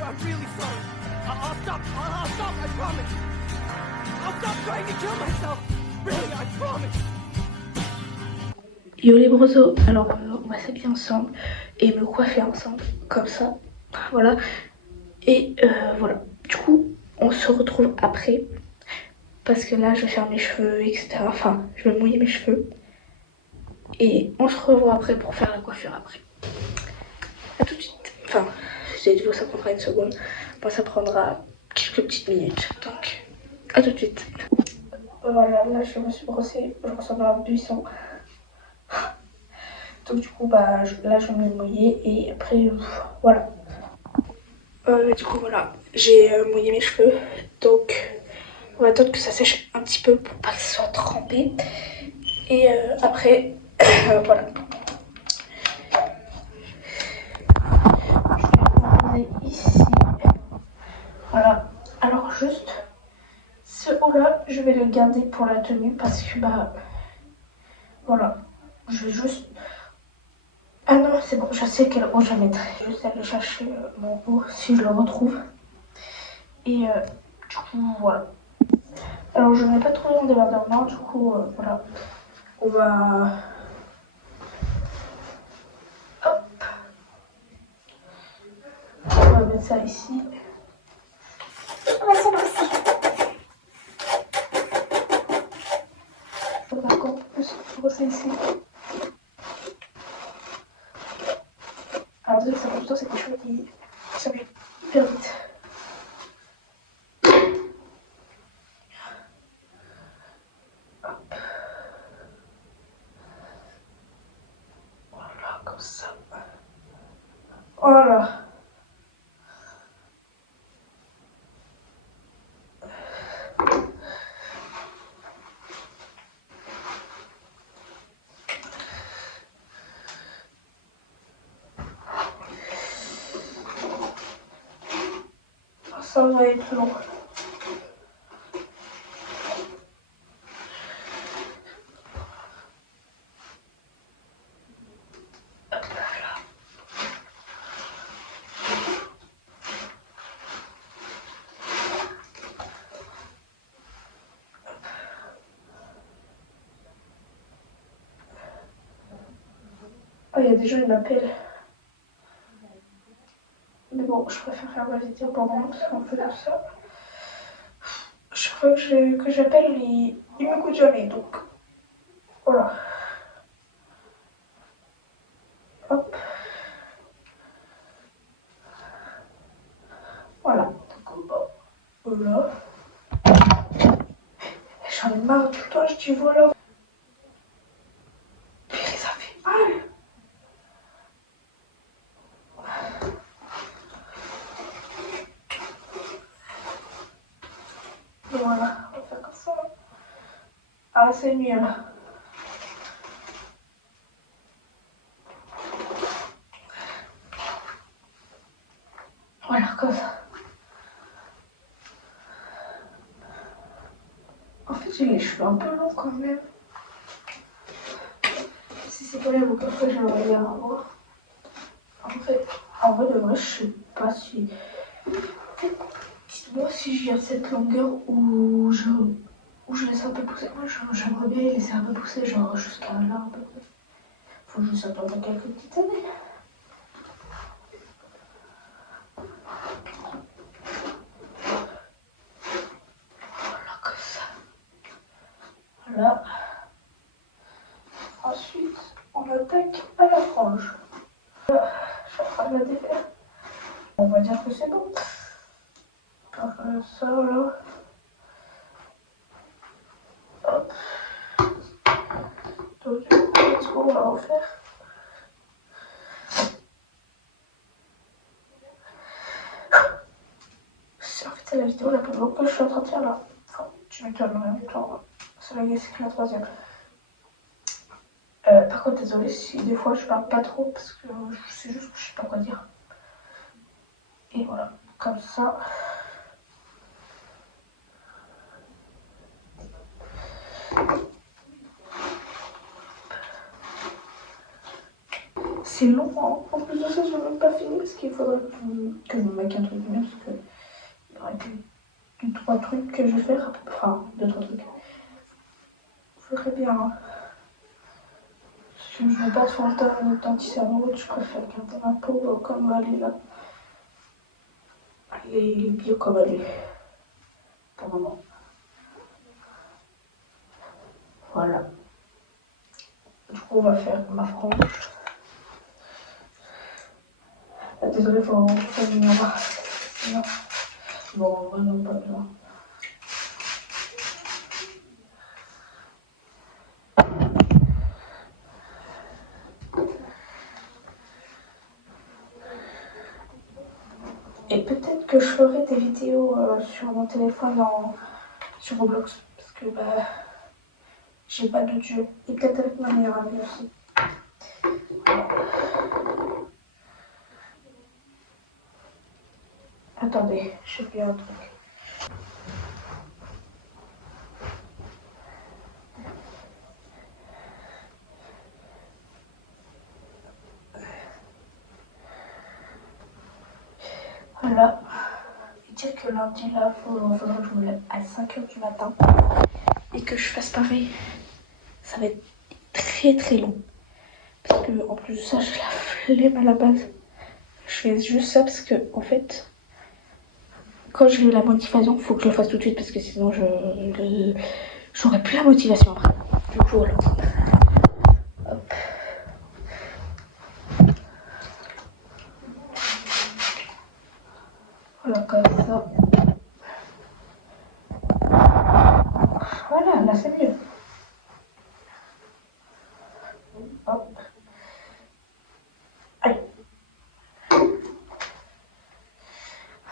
I'm really sorry. I'll stop. I'll stop. I promise. I'll stop trying to kill myself. Really, I promise. Yo les brosos, alors on va s'habiller ensemble et me coiffer ensemble, comme ça, voilà. Et voilà, du coup on se retrouve après, parce que là je vais faire mes cheveux, etc. Enfin, je vais mouiller mes cheveux. Et on se revoit après pour faire la coiffure après. A tout de suite. Enfin, j'ai dit que ça prendra une seconde, moi ça prendra quelques petites minutes, donc à tout de suite. Voilà, là je me suis brossée, je ressemble à un buisson. Donc du coup, bah, là, je vais me mouiller et après, voilà. Du coup, voilà, j'ai mouillé mes cheveux. Donc, on va attendre que ça sèche un petit peu pour pas que ça soit trempé. Et après, voilà. Je vais poser ici. Voilà. Alors, juste, ce haut-là, je vais le garder pour la tenue parce que, bah, voilà. Je vais juste... Ah non, c'est bon, je sais quel haut je vais mettre. Je vais juste aller chercher mon haut si je le retrouve. Et du coup, voilà. Alors, je n'ai pas trouvé mon débardeur noir, du coup, voilà. On va... Hop. On va mettre ça ici. On va se brosser. Par contre, on peut se brosser ici. Alors, désolé, ça prend du temps, c'est des cheveux qui s'habillent hyper vite. Hop. Voilà, comme ça. Voilà. Ça va être long. Oh, il y a des gens qui m'appellent. Mais bon, je préfère faire ma vidéo pour moi parce qu'on fait tout ça. Chaque fois que j'appelle, il m'écoute jamais, donc voilà. Hop. Voilà. Donc, bon, voilà. J'en ai marre tout le temps, je dis voilà. Puis ça fait mal. Voilà, on va faire comme ça. Ah, c'est mieux là. Voilà, comme ça. En fait, j'ai les cheveux un peu longs quand même. Si c'est pas les boucles que j'aimerais bien avoir. En vrai, de vrai, je sais pas si. En fait, dites-moi si je garde cette longueur ou je laisse un peu pousser. Moi, j'aimerais bien laisser un peu pousser, genre jusqu'à là un peu. Faut juste attendre quelques petites années. Voilà, comme ça. Voilà. Ensuite, on attaque à la frange. Je suis en train de la défaire. On va dire que c'est bon. Ça, là. Hop. Donc, du coup, qu'est-ce qu'on va refaire? En fait, c'est la vidéo la plus longue que je suis en train de faire là. Enfin, tu m'étonnes, en même temps. C'est que la troisième. Par contre, désolé si des fois je parle pas trop parce que je sais juste que je sais pas quoi dire. Et voilà, comme ça. c'est long, hein. En plus de ça, je n'ai même pas fini parce qu'il faudrait que je me maquille un truc bien parce que il y aurait deux, trois trucs que je vais faire. Enfin, deux, trois trucs. Je ferais bien. Hein. Parce que je ne veux pas de fond de teint ni d'anti-cerveau, je préfère garder ma peau comme elle est là. Les bio comme elle est. Pour le moment. Voilà. Du coup, on va faire ma frange. Ah, désolé, il faut venir voir. Non. Bon, vraiment pas besoin. Et peut-être que je ferai des vidéos sur mon téléphone sur Roblox. Parce que bah, j'ai pas de jeu. Et peut-être avec ma meilleure amie aussi. Attendez, je fais un truc. Voilà. Et dire que lundi, là, faudra que je me lève à 5h du matin. Et que je fasse pareil. Ça va être très très long. Parce que en plus de ça, j'ai la flemme à la base. Je fais juste ça parce que, en fait, quand j'ai la motivation, il faut que je le fasse tout de suite parce que sinon, j'aurai plus la motivation après. Du coup, voilà. Hop. Voilà, comme ça. Voilà, là, c'est mieux. Hop. Allez.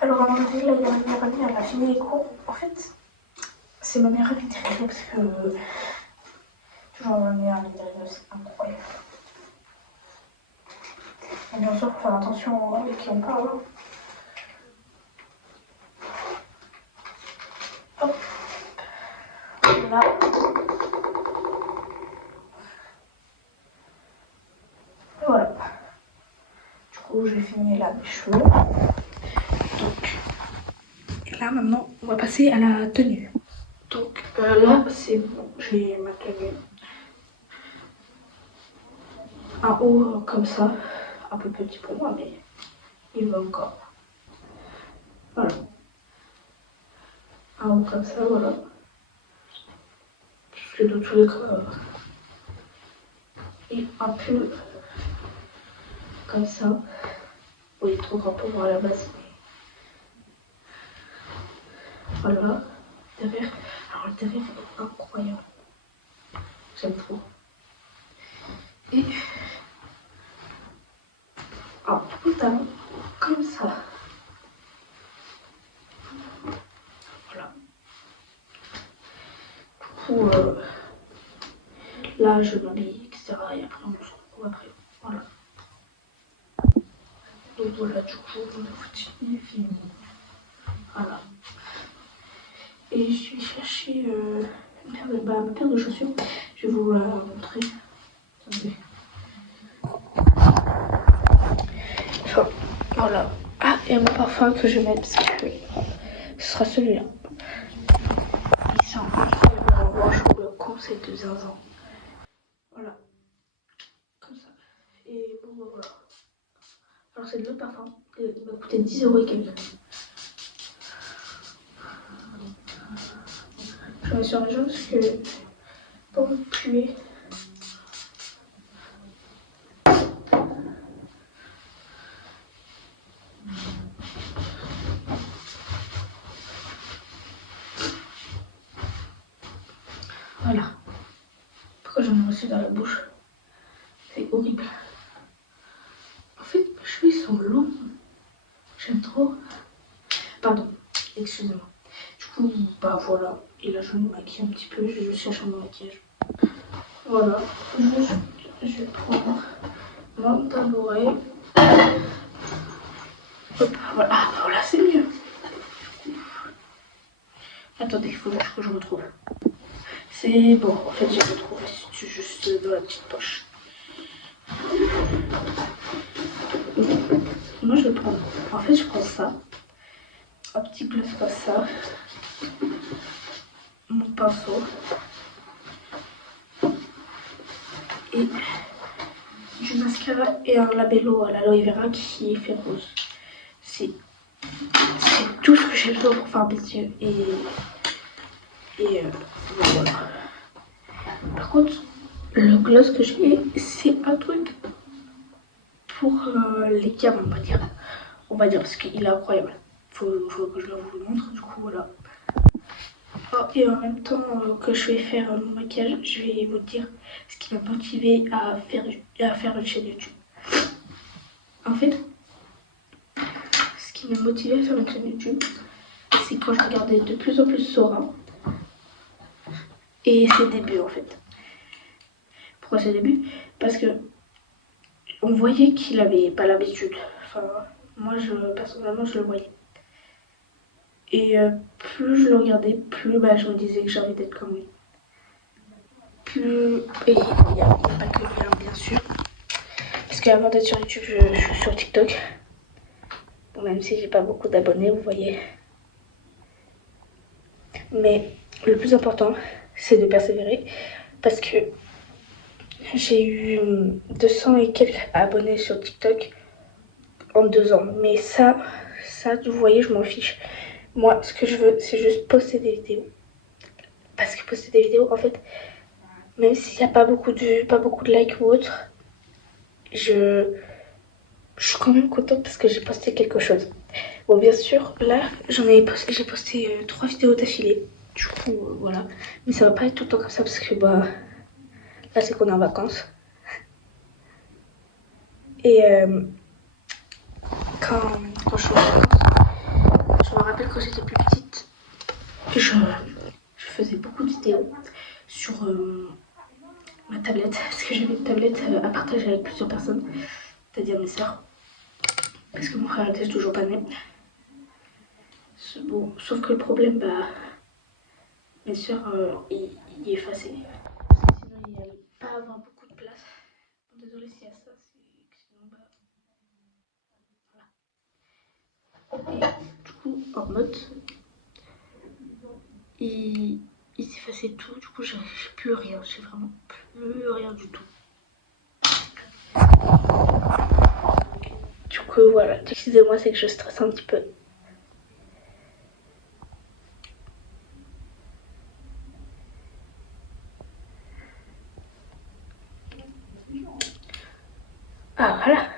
Alors, à mon avis, là, il y a ma meilleure amie, elle a fini les cours. En fait, c'est ma meilleure amie terrible parce que toujours ma meilleure amie terrible, c'est incroyable. Et bien sûr, il faut faire attention avec qui on parle. Hop. Là. Et voilà. Du coup, j'ai fini là mes cheveux. Donc, là maintenant, on va passer à la tenue. Donc là, c'est bon, j'ai ma tenue. Un haut comme ça, un peu petit pour moi, mais il va encore. Voilà. Un haut comme ça, voilà. Parce que de tous les cas, et un peu comme ça. Oui, trop grand pour moi à la base. Voilà. Derrière, alors le derrière est incroyable. J'aime trop. Et un pantalon comme ça. Voilà. Du coup, là, je m'habille, etc. Et après, on se retrouve après. Voilà. Donc voilà, du coup, mon footing est fini. Voilà. Et je vais chercher ma paire de chaussures. Je vais vous la montrer. Attendez. Enfin, voilà. Ah, et mon parfum que je vais mettre parce que ce sera celui-là. Il sent incroyable. Moi, je vous le conseille de zinzin. Voilà. Comme ça. Et bon, voilà. Alors, c'est le parfum. Il m'a coûté 10 € et quelques. Je mets sur les jambes parce que pour me puer. Voilà. Pourquoi j'en ai reçu dans la bouche? C'est horrible. En fait, mes cheveux ils sont longs. J'aime trop. Pardon, excusez-moi. Du coup, bah voilà. Et là, je me maquille un petit peu. Je vais juste chercher mon maquillage. Voilà. Je vais prendre mon tabouret. Hop, voilà. Ah, bah voilà, c'est mieux. Attendez, il faut que je retrouve. C'est bon, en fait, j'ai retrouvé. C'est juste dans la petite poche. Moi je prends, en fait je prends ça, un petit gloss comme ça, mon pinceau et du mascara et un labello à l'aloe vera qui fait rose. C'est tout ce que j'ai besoin pour faire mes yeux et voilà. Par contre, le gloss que j'ai, c'est un truc pour les gamins, on va dire. On va dire parce qu'il est incroyable. Faut que je vous le montre, du coup voilà. Oh, et en même temps que je vais faire mon maquillage, je vais vous dire ce qui m'a motivé à faire une chaîne YouTube. En fait, ce qui m'a motivé à faire une chaîne YouTube, c'est quand je regardais de plus en plus Sora et ses débuts en fait. Pourquoi ses débuts? Parce que on voyait qu'il avait pas l'habitude. Enfin, moi personnellement je le voyais. Et plus je le regardais, plus je me disais que j'ai envie d'être comme lui. Plus... Et il n'y a pas que lui, hein, bien sûr. Parce qu'avant d'être sur YouTube, je suis sur TikTok. Bon, même si j'ai pas beaucoup d'abonnés, vous voyez. Mais le plus important, c'est de persévérer. Parce que j'ai eu 200 et quelques abonnés sur TikTok en 2 ans. Mais ça, vous voyez, je m'en fiche. Moi, ce que je veux, c'est juste poster des vidéos. Parce que poster des vidéos, en fait, même s'il n'y a pas beaucoup de likes ou autre, je suis quand même contente parce que j'ai posté quelque chose. Bon, bien sûr, là, j'ai posté 3 vidéos d'affilée. Du coup, voilà. Mais ça va pas être tout le temps comme ça parce que, là, c'est qu'on est en vacances. Et quand je suis en vacances, je me rappelle quand j'étais plus petite, je faisais beaucoup de vidéos sur ma tablette. Parce que j'avais une tablette à partager avec plusieurs personnes, c'est-à-dire mes sœurs. Parce que mon frère était toujours pas né. Bon, sauf que le problème, mes soeurs, il est effacé. Parce que sinon, il n'allait pas avoir beaucoup de place. Bon, désolée s'il y a ça, sinon, voilà. Et du coup, en mode, il s'effaçait tout. Du coup, j'ai plus rien. J'ai vraiment plus rien du tout. Du coup, voilà. Excusez-moi, c'est que je stresse un petit peu. Ah, voilà.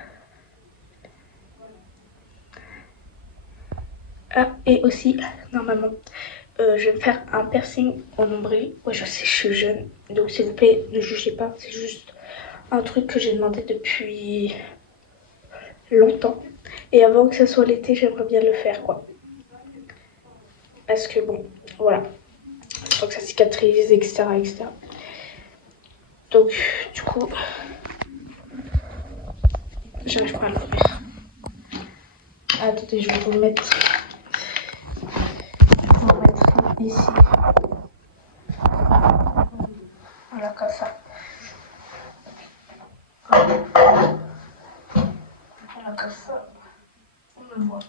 Ah, et aussi, normalement, je vais me faire un piercing au nombril. Ouais, je sais, je suis jeune. Donc, s'il vous plaît, ne jugez pas. C'est juste un truc que j'ai demandé depuis longtemps. Et avant que ce soit l'été, j'aimerais bien le faire, quoi. Parce que, bon, voilà. Faut que ça cicatrise, etc., etc. Donc, du coup, j'arrive pas à l'ouvrir. Attendez, je vais vous mettre ici. Voilà, comme ça. Voilà, comme ça. On me voit.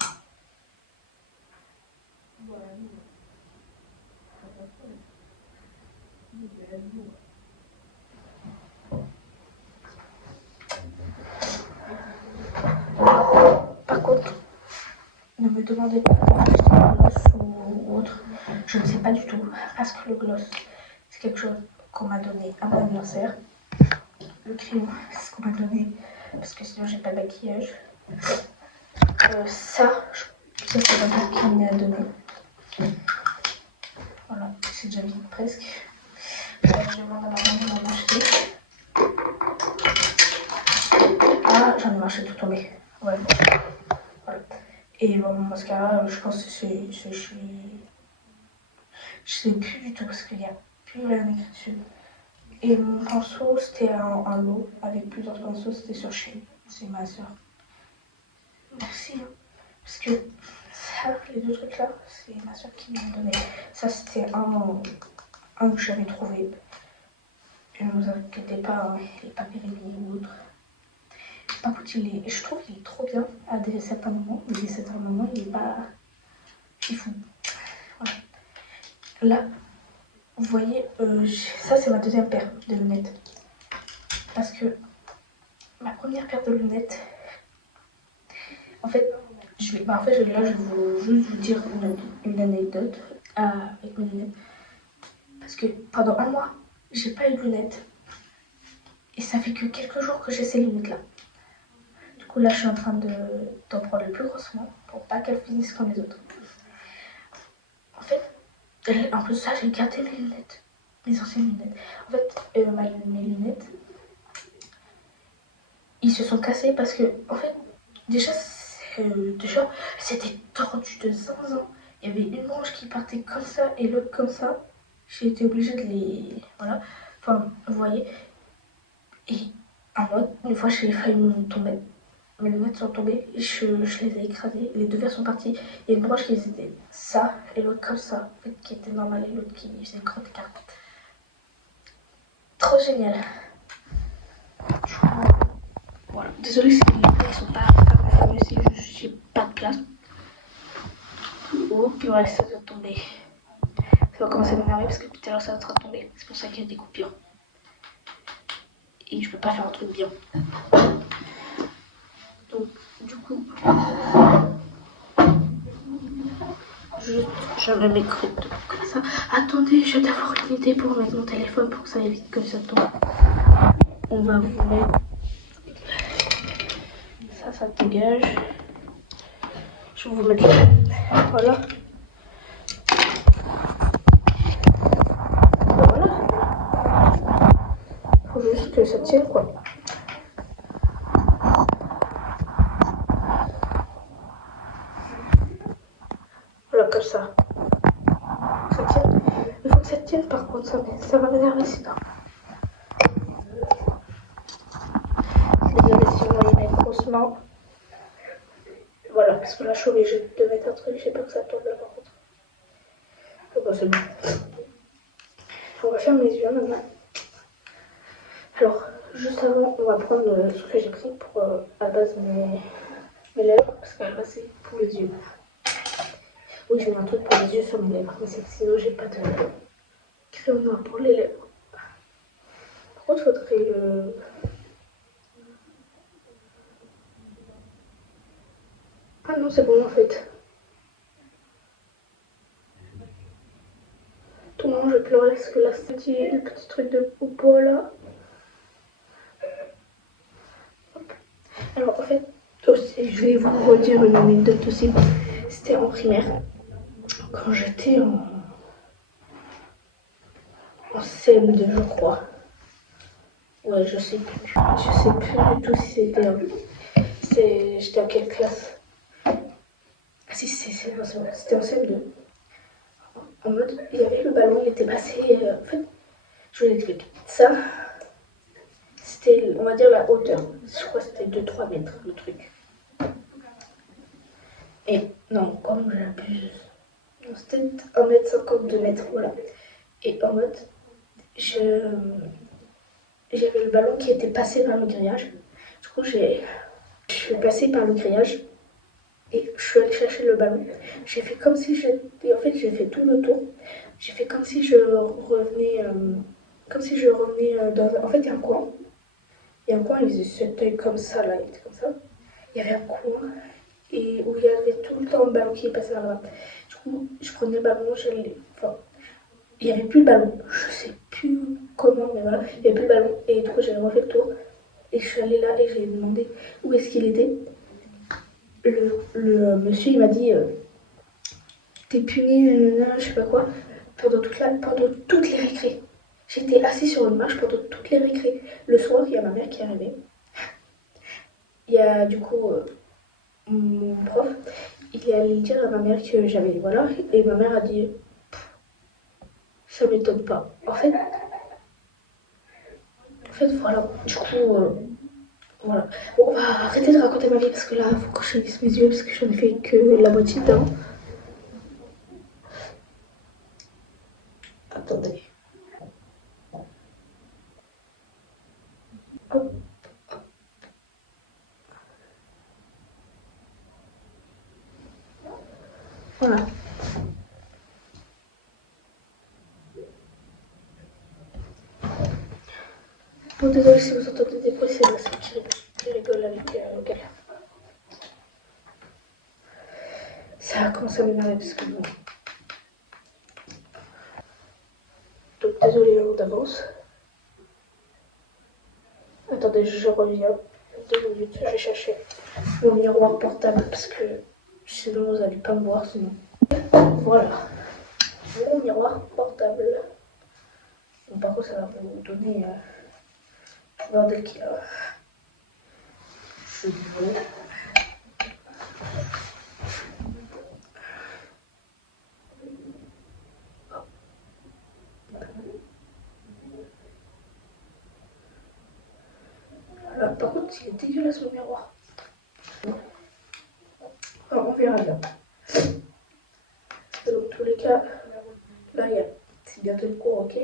Par contre, ne me demandez pas d'acheter un gloss ou autre. Je ne sais pas du tout. Parce que le gloss, c'est quelque chose qu'on m'a donné à mon anniversaire. Le crayon, c'est ce qu'on m'a donné parce que sinon j'ai pas de maquillage. Ça c'est ma mère qui me l'a donné. Voilà, c'est déjà vide presque. Je demande à ma maman d'en acheter. Ah, j'en ai marché tout tombé. Ouais, voilà. Et bon, mon mascara, je pense que c'est je sais plus du tout parce qu'il n'y a plus rien écrit dessus. Et mon pinceau, c'était un lot avec plusieurs pinceaux, c'était sur Shein. C'est ma soeur. Merci. Hein. Parce que ça, les deux trucs là, c'est ma soeur qui m'a donné. Ça, c'était un que j'avais trouvé. Et ne vous inquiétez pas, hein, il n'est pas périmé ou autre. Par contre, je trouve qu'il est trop bien à certains moments, mais à certains moments, il est pas fifou. Voilà. Là, vous voyez, ça c'est ma deuxième paire de lunettes. Parce que ma première paire de lunettes, en fait, je vais juste vous dire une anecdote avec mes lunettes. Parce que pendant un mois, j'ai pas eu de lunettes. Et ça fait que quelques jours que j'ai ces lunettes-là. Du coup, là, je suis en train d'en prendre le plus gros soin pour pas qu'elles finissent comme les autres. En fait, en plus de ça, j'ai gardé mes lunettes. Mes anciennes lunettes. En fait, mes lunettes, ils se sont cassés parce que, en fait, déjà, c'était tordu de zinzin. Il y avait une branche qui partait comme ça et l'autre comme ça. J'ai été obligée de les... Voilà. Enfin, vous voyez. Et en mode, une fois, j'ai failli tomber. Mes lunettes sont tombées, je les ai écrasées, les deux verres sont partis. Il y a une branche qui était ça et l'autre comme ça, en fait, qui était normale et l'autre qui faisait une grande carte. Trop génial. Voilà. Désolée si les lunettes sont pas fameux, c'est juste j'ai pas de place. Oh, puis voilà, ça doit tomber. Ça va commencer à m'énerver parce que tout à l'heure ça va en train de tomber. C'est pour ça qu'il y a des coupures. Et je peux pas faire un truc bien. Donc, du coup, je mets mes crottes comme ça. Attendez, je vais avoir une idée pour mettre mon téléphone pour que ça évite que ça tombe. On va vous mettre ça dégage. Je vais vous mettre là. Voilà. Voilà. Faut juste que ça tienne quoi. Voilà comme ça. Ça tient. Il faut que ça tienne par contre, ça va m'énerver sinon. Désolée si vous voyez mes grosses mains. Voilà, parce que là je suis obligée de mettre un truc, j'ai peur que ça tombe là par contre. Donc c'est bon. On va faire mes yeux maintenant. Alors, juste avant, on va prendre ce que j'ai pris pour à base mes lèvres, parce qu'à la base c'est pour les yeux. Oui, je mets un truc pour les yeux sur mes lèvres, mais c'est que sinon j'ai pas de crayon noir pour les lèvres. Par contre, faudrait le... Ah non, c'est bon en fait. Tout le monde, je pleurer parce que là, c'est le petit truc de bois là. Alors en fait, aussi, je vais vous redire une anecdote aussi. C'était en primaire, quand j'étais en CM2, je crois. Ouais, je sais plus. Je sais plus du tout si c'était. J'étais en quelle classe? Ah si, c'était en CM2. En mode, il y avait le ballon, il était passé. En fait, je vous explique. Ça, c'était, on va dire, la hauteur. Je crois que c'était 2-3 mètres, le truc. Et non, comme j'abuse. C'était 1m50, 2 mètres, voilà. Et en mode, j'avais le ballon qui était passé dans le grillage. Du coup, je suis passée par le grillage et je suis allée chercher le ballon. J'ai fait comme si en fait, j'ai fait tout le tour. J'ai fait comme si je revenais, dans. En fait, il y a un coin. Il y a un coin, c'était comme ça, là, il était comme ça. Il y avait un coin et où il y avait tout le temps le ballon qui passait là-bas. Du coup, je prenais le ballon, enfin, il n'y avait plus le ballon. Je sais plus comment, mais voilà, il n'y avait plus le ballon. Et du coup, j'avais refait le tour. Et je suis allée là et j'ai demandé où est-ce qu'il était. Le monsieur, il m'a dit t'es puni, je sais pas quoi, pendant toutes les récré. J'étais assise sur une marche pendant toutes les récré. Le soir, il y a ma mère qui est arrivée. Il y a du coup mon prof, il est allé dire à ma mère que j'avais, voilà, et ma mère a dit ça m'étonne pas. En fait, voilà, du coup, voilà. Bon, on va arrêter de raconter ma vie parce que là, il faut que je lisse mes yeux parce que j'en ai fait que la moitié dedans. Attendez. Hop. Voilà. Bon, désolé si vous entendez des bruits, c'est ma soeur qui rigole avec Galia. Ça commence à m'énerver parce que bon. Donc désolé d'avance. Attendez, je reviens. 2 minutes, je vais chercher mon miroir portable parce que sinon vous n'allez pas me voir sinon. Voilà, mon miroir portable. Bon, par contre, ça va vous donner le bordel qu'il y a. Je veux. Voilà, par contre, il est dégueulasse mon miroir. Enfin, on verra bien. Dans tous les cas, là, c'est bientôt le cours, ok?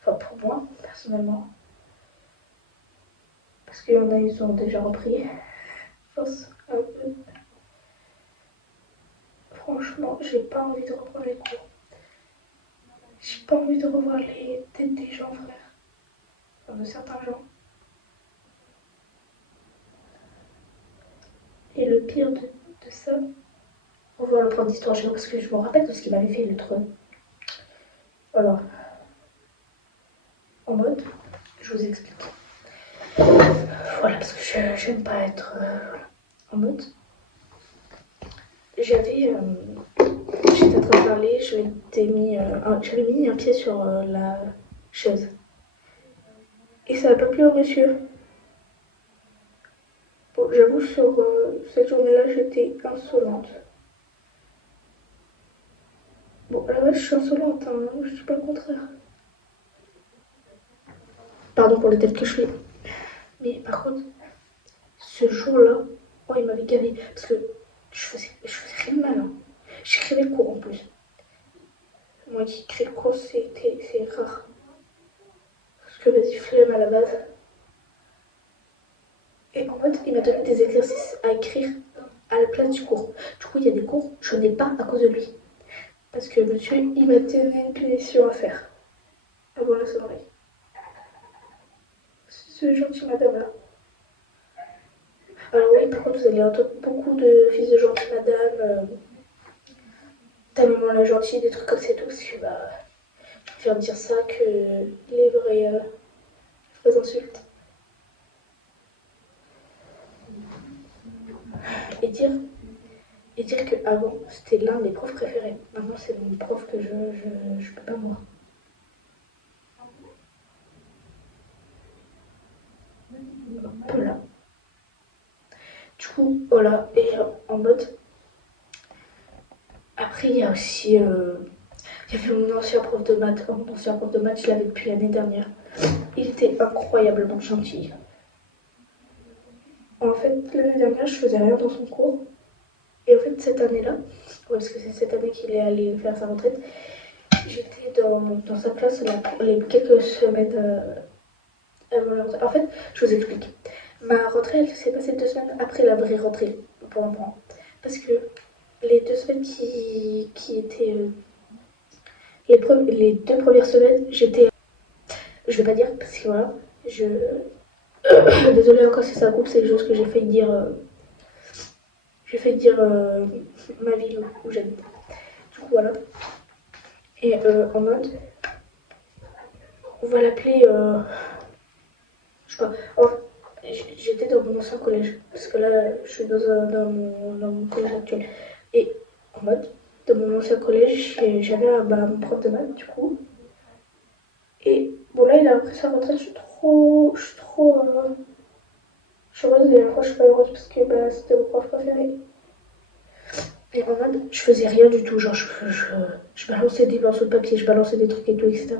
Enfin, pour moi, personnellement. Parce qu'il y en a, ils ont déjà repris. Je pense un peu. Franchement, j'ai pas envie de reprendre les cours. J'ai pas envie de revoir les têtes des gens, frère. Enfin, de certains gens. Et le pire de ça, revoir le prof d'histoire géo, parce que je me rappelle de ce qu'il m'avait fait l'autre. Voilà. En mode, je vous explique. Voilà, parce que j'aime pas être en mode. J'étais en train de parler, j'avais mis un pied sur la chaise. Et ça n'a pas plu au monsieur. Bon, j'avoue, sur cette journée-là, j'étais insolente. Bon, à la base, je suis insolente, hein, je dis pas le contraire. Pardon pour le tel que je fais. Mais par contre, ce jour-là, oh, il m'avait gavé. Parce que je faisais rien de mal. Hein. J'écrivais le cours en plus. Moi qui écris le cours, c'est rare. Parce que vas-y, flemme à la base. Et en mode, il m'a donné des exercices à écrire à la place du cours. Du coup, il y a des cours, je n'ai pas à cause de lui. Parce que monsieur, il m'a donné une punition à faire. Avant la sonnerie. C'est gentil, madame, là. Alors oui, par contre, vous allez entendre beaucoup de fils de gentille madame, ta maman la gentille, des trucs comme ça et tout, parce que bah, je préfère dire ça que les vraies insultes. Et dire que avant, c'était l'un de mes profs préférés. Maintenant, c'est mon prof que je peux pas voir. Hop là. Du coup, voilà, et en mode. Après, il y a aussi. Il y avait mon ancien prof de maths. Oh, mon ancien prof de maths, je l'avais depuis l'année dernière. Il était incroyablement gentil. En fait, l'année dernière, je faisais rien dans son cours. Et en fait, cette année-là, parce que c'est cette année qu'il est allé faire sa retraite, j'étais dans sa classe les quelques semaines avant la rentrée. En fait, je vous explique. Ma rentrée, elle s'est passée 2 semaines après la vraie rentrée, pour un point. Parce que les 2 semaines qui étaient... les 2 premières semaines, j'étais... Je vais pas dire, parce que voilà, désolée encore si ça coupe, c'est juste que j'ai failli dire... ma ville où j'habite. Du coup, voilà. Et en mode, on va l'appeler, je sais pas, j'étais dans mon ancien collège, parce que là, je suis dans mon collège actuel. Et en mode, dans mon ancien collège, j'avais mon prof de maths, du coup. Et bon, là, il a pris sa retraite, je suis trop je suis heureuse, et à la fois, je suis pas heureuse, parce que c'était mon prof préféré. Et en mode, je faisais rien du tout, genre je balançais des morceaux de papier, je balançais des trucs et tout, etc.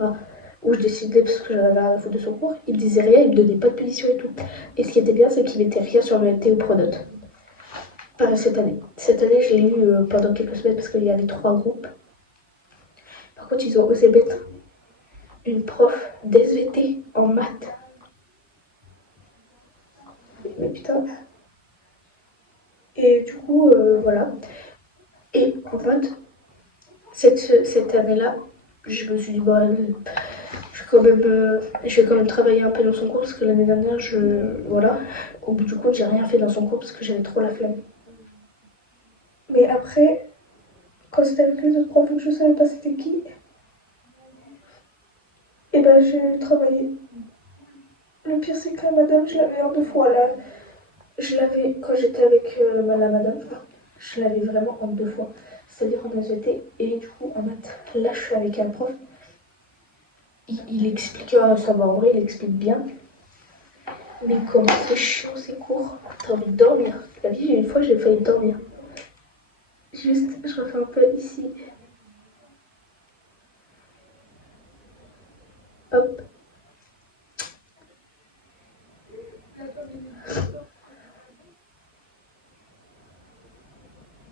Où je décidais parce que j'avais rien à foutre de son cours, il me disait rien, il me donnait pas de punition et tout. Et ce qui était bien, c'est qu'il mettait rien sur le NT ou Pronote. Pas cette année. Cette année, je l'ai eu pendant quelques semaines parce qu'il y avait 3 groupes. Par contre, ils ont osé mettre une prof d'SVT en maths. Mais putain. Et du coup, voilà. Et en fait, cette année-là, je me suis dit, bon, je vais quand même travailler un peu dans son cours parce que l'année dernière, voilà, au bout du compte, j'ai rien fait dans son cours parce que j'avais trop la flemme. Mais après, quand c'était avec les autres profs, je savais pas c'était qui, et ben j'ai travaillé. Le pire, c'est que la madame, je l'avais en 2 fois là. Je l'avais, quand j'étais avec la madame, je l'avais vraiment en 2 fois. C'est-à-dire en SVT et du coup en maths. Là, je suis avec un prof. Il explique, ça va en vrai, il explique bien. Mais comment c'est chiant ces cours. T'as envie de dormir. La vie, une fois, j'ai failli dormir. Juste, je refais un peu ici. Hop.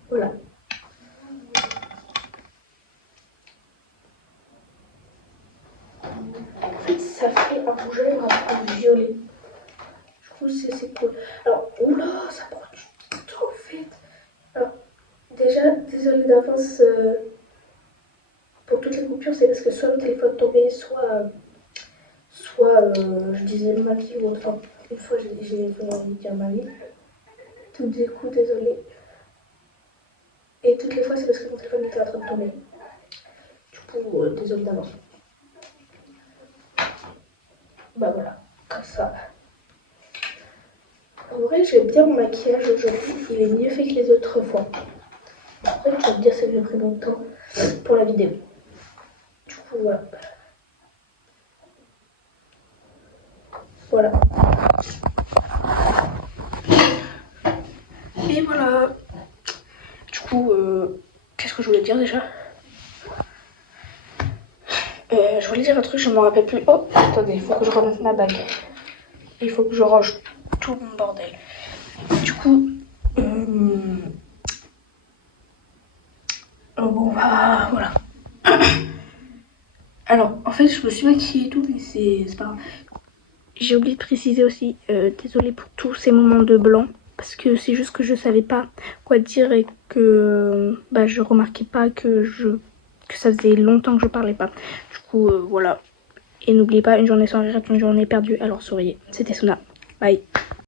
Voilà. En fait, ça fait un rouge à lèvres un violet. Du coup, c'est cool. Alors, oula, ça prend du temps en fait. Alors, déjà, désolée d'avance pour toutes les coupures, c'est parce que soit le téléphone tombait, soit je disais ma vie ou autre. Enfin, une fois, j'ai voulu dire ma vie. Donc, du coup, désolée. Et toutes les fois, c'est parce que mon téléphone était en train de tomber. Du coup, désolée d'avance. Bah voilà, comme ça. En vrai, j'aime bien mon maquillage aujourd'hui. Il est mieux fait que les autres fois. Après, tu vas me dire que j'ai pris longtemps pour la vidéo. Du coup, voilà. Voilà. Et voilà. Du coup, qu'est-ce que je voulais dire déjà? Je voulais dire un truc, je m'en rappelle plus. Oh, attendez, il faut que je remette ma bague. Il faut que je range tout mon bordel. Du coup, bon, bah, voilà. Alors, en fait, je me suis maquillée et tout, mais c'est pas grave. J'ai oublié de préciser aussi, désolée pour tous ces moments de blanc, parce que c'est juste que je savais pas quoi dire et que bah, je remarquais pas que ça faisait longtemps que je parlais pas. Du coup, voilà. Et n'oubliez pas, une journée sans rire est une journée perdue, alors souriez. C'était Suna. Bye.